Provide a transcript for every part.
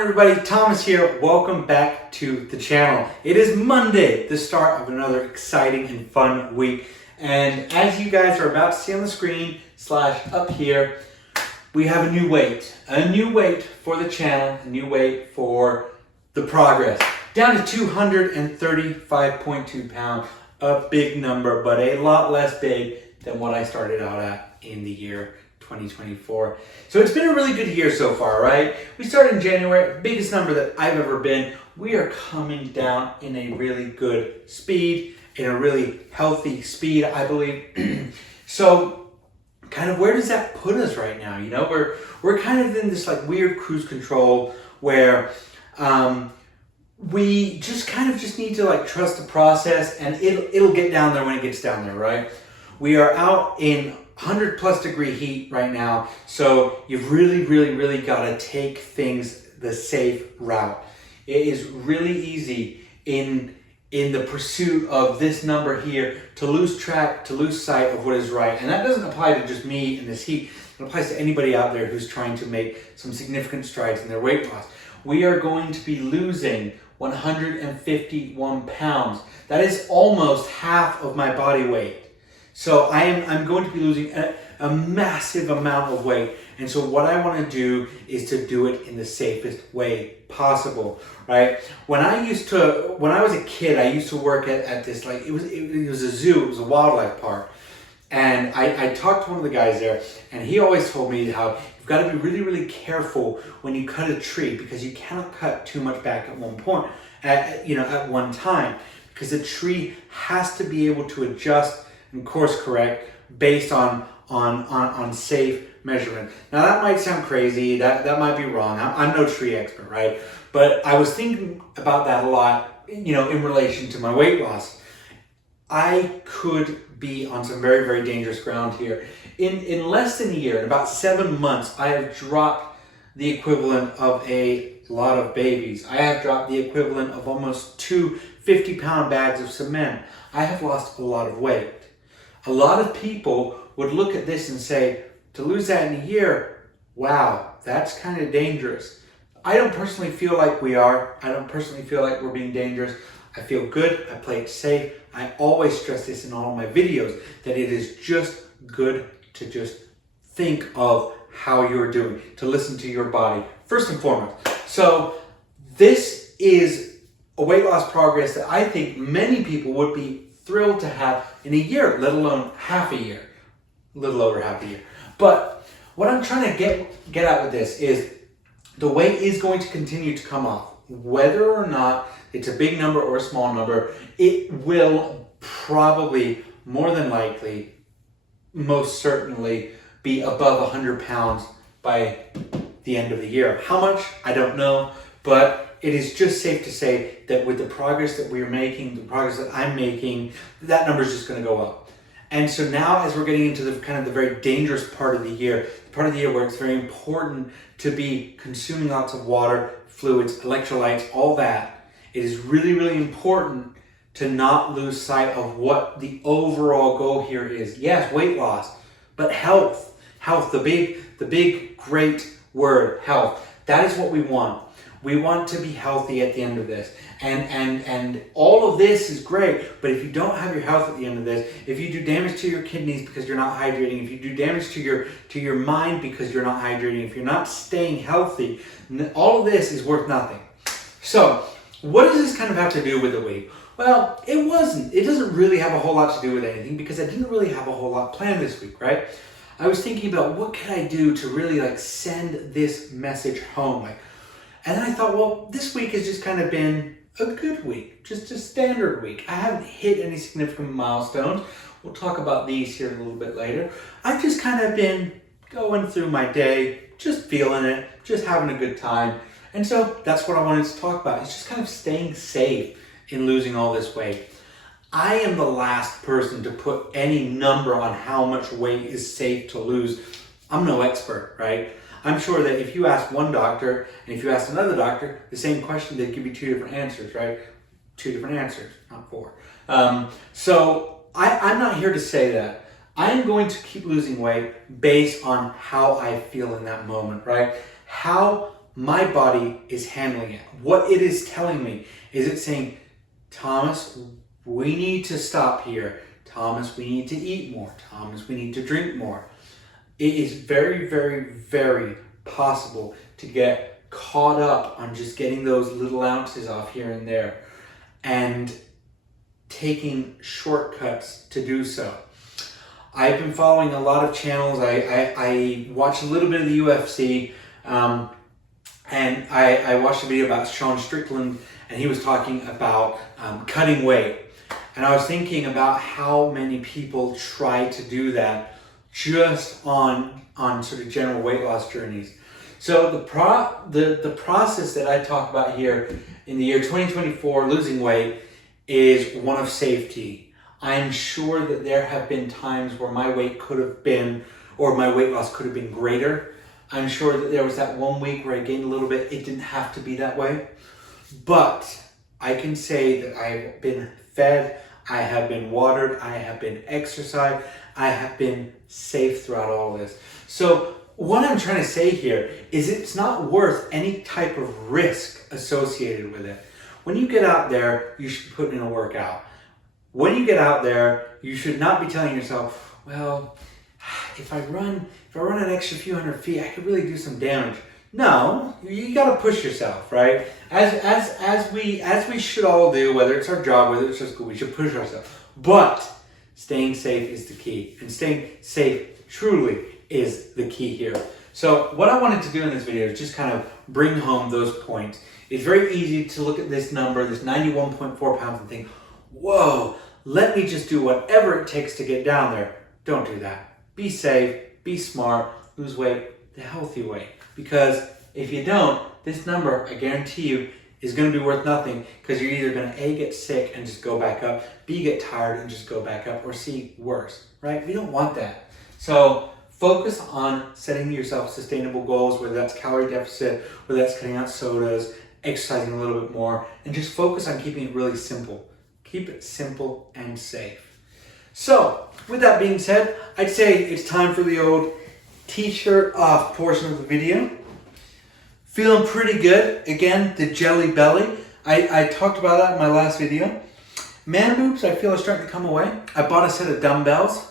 everybody, Thomas here. Welcome back to the channel. It is Monday, the start of another exciting and fun week. And as you guys are about to see on the screen / up here, we have a new weight. A new weight for the channel, a new weight for the progress. Down to 235.2 pounds. A big number, but a lot less big than what I started out at in the year 2024. So it's been a really good year so far, right? We started in January, biggest number that I've ever been. We are coming down in a really good speed, in a really healthy speed, I believe. So kind of where does that put us right now? You know, we're kind of in this like weird cruise control where we just kind of just need to like trust the process, and it'll get down there when it gets down there, right? We are out in 100+ degree heat right now, so you've really got to take things the safe route. It is really easy in the pursuit of this number here to lose track, to lose sight of what is right. And that doesn't apply to just me in this heat. It applies to anybody out there who's trying to make some significant strides in their weight loss. We are going to be losing 151 pounds. That is almost half of my body weight. So I'm going to be losing a massive amount of weight. And so what I want to do is to do it in the safest way possible, right? When I was a kid, I used to work at this, like, it was a zoo, it was a wildlife park. And I talked to one of the guys there, and he always told me how you've got to be really careful when you cut a tree, because you cannot cut too much back at one point, at one time, because the tree has to be able to adjust and course correct based on safe measurement. Now that might sound crazy, that might be wrong. I'm no tree expert, right? But I was thinking about that a lot, in relation to my weight loss. I could be on some very dangerous ground here. In less than a year, in about 7 months, I have dropped the equivalent of a lot of babies. I have dropped the equivalent of almost 2 50-pound bags of cement. I have lost a lot of weight. A lot of people would look at this and say, to lose that in a year, wow, that's kind of dangerous. I don't personally feel like we are. I don't personally feel like we're being dangerous. I feel good. I play it safe. I always stress this in all of my videos, that it is just good to just think of how you're doing, to listen to your body, first and foremost. So this is a weight loss progress that I think many people would be thrilled to have in a year, let alone half a year, a little over half a year. But what I'm trying to get at with this is the weight is going to continue to come off. Whether or not it's a big number or a small number, it will probably, more than likely, most certainly be above 100 pounds by the end of the year. How much? I don't know, but it is just safe to say that with the progress that we are making, the progress that I'm making, that number is just going to go up. And so now, as we're getting into the kind of the very dangerous part of the year, the part of the year where it's very important to be consuming lots of water, fluids, electrolytes, all that, it is really important to not lose sight of what the overall goal here is. Yes, weight loss, but health, the big great word, health. That is what we want. We want to be healthy at the end of this. And all of this is great, but if you don't have your health at the end of this, if you do damage to your kidneys because you're not hydrating, if you do damage to your mind because you're not hydrating, if you're not staying healthy, all of this is worth nothing. So what does this kind of have to do with the weight? Well, it doesn't really have a whole lot to do with anything, because I didn't really have a whole lot planned this week, right? I was thinking about what can I do to really like send this message home, and then I thought, well, this week has just kind of been a good week, just a standard week. I haven't hit any significant milestones. We'll talk about these here a little bit later. I've just kind of been going through my day, just feeling it, just having a good time. And so that's what I wanted to talk about. It's just kind of staying safe in losing all this weight. I am the last person to put any number on how much weight is safe to lose. I'm no expert, right? I'm sure that if you ask one doctor and if you ask another doctor the same question, they'd give you 2 different answers, right? 2 different answers, not 4. So I'm not here to say that. I am going to keep losing weight based on how I feel in that moment, right? How my body is handling it. What it is telling me is it's saying, Thomas, we need to stop here. Thomas, we need to eat more. Thomas, we need to drink more. It is very, very, very possible to get caught up on just getting those little ounces off here and there and taking shortcuts to do so. I've been following a lot of channels. I watched a little bit of the UFC, and I watched a video about Sean Strickland, and he was talking about cutting weight. And I was thinking about how many people try to do that just on sort of general weight loss journeys. So the process that I talk about here in the year 2024, losing weight, is one of safety. I'm sure that there have been times where my weight could have been, or my weight loss could have been greater. I'm sure that there was that 1 week where I gained a little bit. It didn't have to be that way. But I can say that I've been fed, I have been watered, I have been exercised, I have been safe throughout all of this. So what I'm trying to say here is it's not worth any type of risk associated with it. When you get out there, you should be putting in a workout. When you get out there, you should not be telling yourself, well, if I run an extra few hundred feet, I could really do some damage. No, you got to push yourself, right? As we should all do, whether it's our job, whether it's our school, we should push ourselves. But staying safe is the key, and staying safe truly is the key here. So what I wanted to do in this video is just kind of bring home those points. It's very easy to look at this number, this 91.4 pounds, and think, whoa, let me just do whatever it takes to get down there. Don't do that. Be safe, be smart, lose weight the healthy way. Because if you don't, this number, I guarantee you, is going to be worth nothing, because you're either going to A, get sick and just go back up, B, get tired and just go back up, or C, worse, right? We don't want that. So focus on setting yourself sustainable goals, whether that's calorie deficit, whether that's cutting out sodas, exercising a little bit more, and just focus on keeping it really simple. Keep it simple and safe. So with that being said, I'd say it's time for the old t-shirt off portion of the video. Feeling pretty good. Again, the jelly belly. I talked about that in my last video. Man boobs, I feel are starting to come away. I bought a set of dumbbells.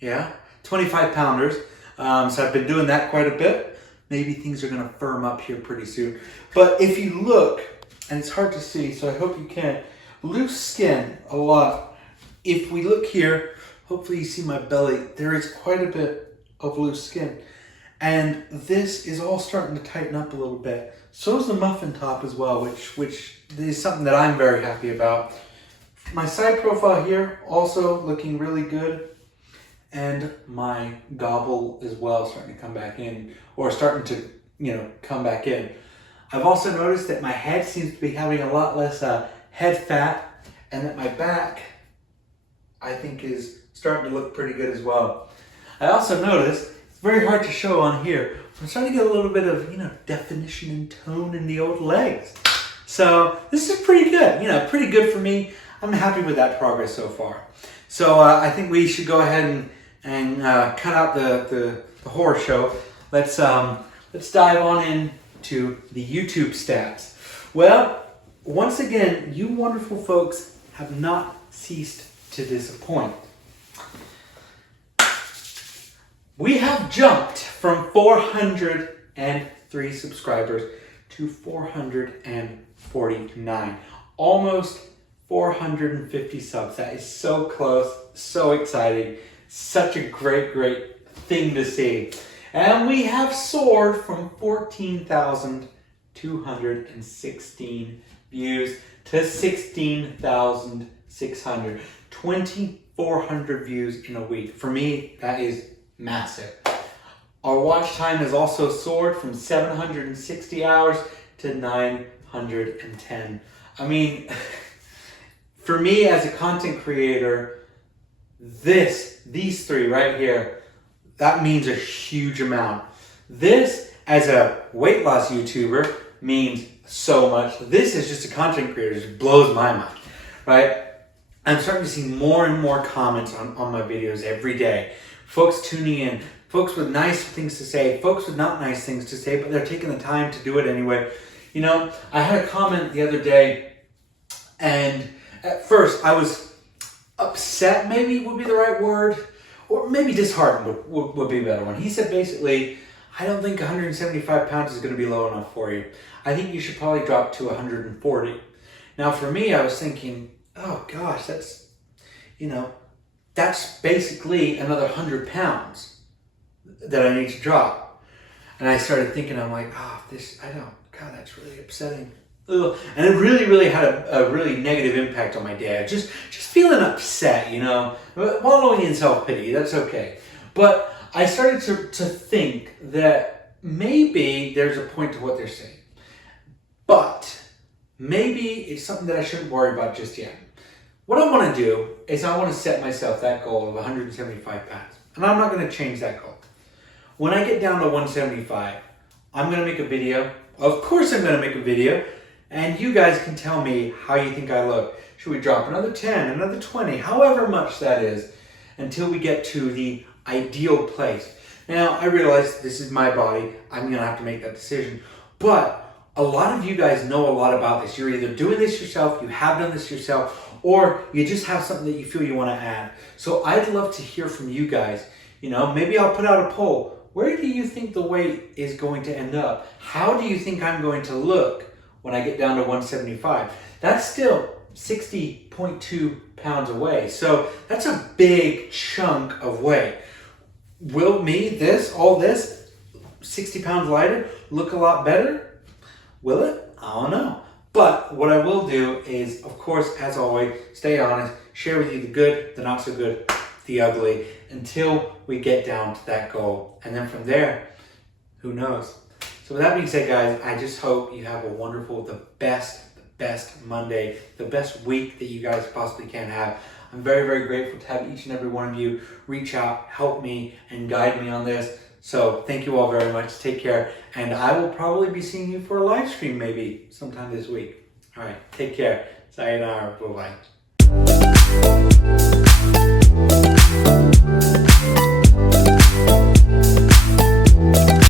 Yeah, 25 pounders. So I've been doing that quite a bit. Maybe things are gonna firm up here pretty soon. But if you look, and it's hard to see, so I hope you can, loose skin a lot. If we look here, hopefully you see my belly, there is quite a bit of loose skin. And this is all starting to tighten up a little bit. So is the muffin top as well, which is something that I'm very happy about. My side profile here, also looking really good. And my gobble as well, starting to come back in, or starting to, come back in. I've also noticed that my head seems to be having a lot less head fat, and that my back, I think, is starting to look pretty good as well. I also noticed, it's very hard to show on here, I'm starting to get a little bit of, definition and tone in the old legs. So this is pretty good, pretty good for me. I'm happy with that progress so far. So I think we should go ahead and cut out the horror show. Let's dive on into the YouTube stats. Well, once again, you wonderful folks have not ceased to disappoint. We have jumped from 403 subscribers to 449. Almost 450 subs. That is so close, so exciting. Such a great thing to see. And we have soared from 14,216 views to 16,600. 2,400 views in a week. For me, that is massive. Our watch time has also soared from 760 hours to 910. I mean, for me as a content creator, these three right here, that means a huge amount. This, as a weight loss YouTuber, means so much. This is just a content creator, it just blows my mind, right? I'm starting to see more and more comments on my videos every day. Folks tuning in, folks with nice things to say, folks with not nice things to say, but they're taking the time to do it anyway. You know, I had a comment the other day, and at first I was upset, maybe would be the right word, or maybe disheartened would be a better one. He said basically, I don't think 175 pounds is going to be low enough for you. I think you should probably drop to 140. Now for me, I was thinking, oh gosh, that's, you know, that's basically another 100 pounds that I need to drop. And I started thinking, I'm like, God, that's really upsetting. Ugh. And it really, really had a really negative impact on my day. Just feeling upset, you know, wallowing in self-pity, that's okay. But I started to think that maybe there's a point to what they're saying. But maybe it's something that I shouldn't worry about just yet. What I want to do is I want to set myself that goal of 175 pounds. And I'm not going to change that goal. When I get down to 175, I'm going to make a video. Of course I'm going to make a video. And you guys can tell me how you think I look. Should we drop another 10, another 20, however much that is, until we get to the ideal place. Now, I realize this is my body. I'm going to have to make that decision. But a lot of you guys know a lot about this. You're either doing this yourself, you have done this yourself, or you just have something that you feel you want to add. So I'd love to hear from you guys. You know, maybe I'll put out a poll. Where do you think the weight is going to end up? How do you think I'm going to look when I get down to 175? That's still 60.2 pounds away. So that's a big chunk of weight. Will all this, 60 pounds lighter, look a lot better? Will it? I don't know. But what I will do is, of course, as always, stay honest, share with you the good, the not so good, the ugly, until we get down to that goal. And then from there, who knows? So with that being said, guys, I just hope you have a wonderful, the best Monday, the best week that you guys possibly can have. I'm very, very grateful to have each and every one of you reach out, help me, and guide me on this. So thank you all very much. Take care. And I will probably be seeing you for a live stream maybe sometime this week. All right. Take care. Sayonara. Bye-bye.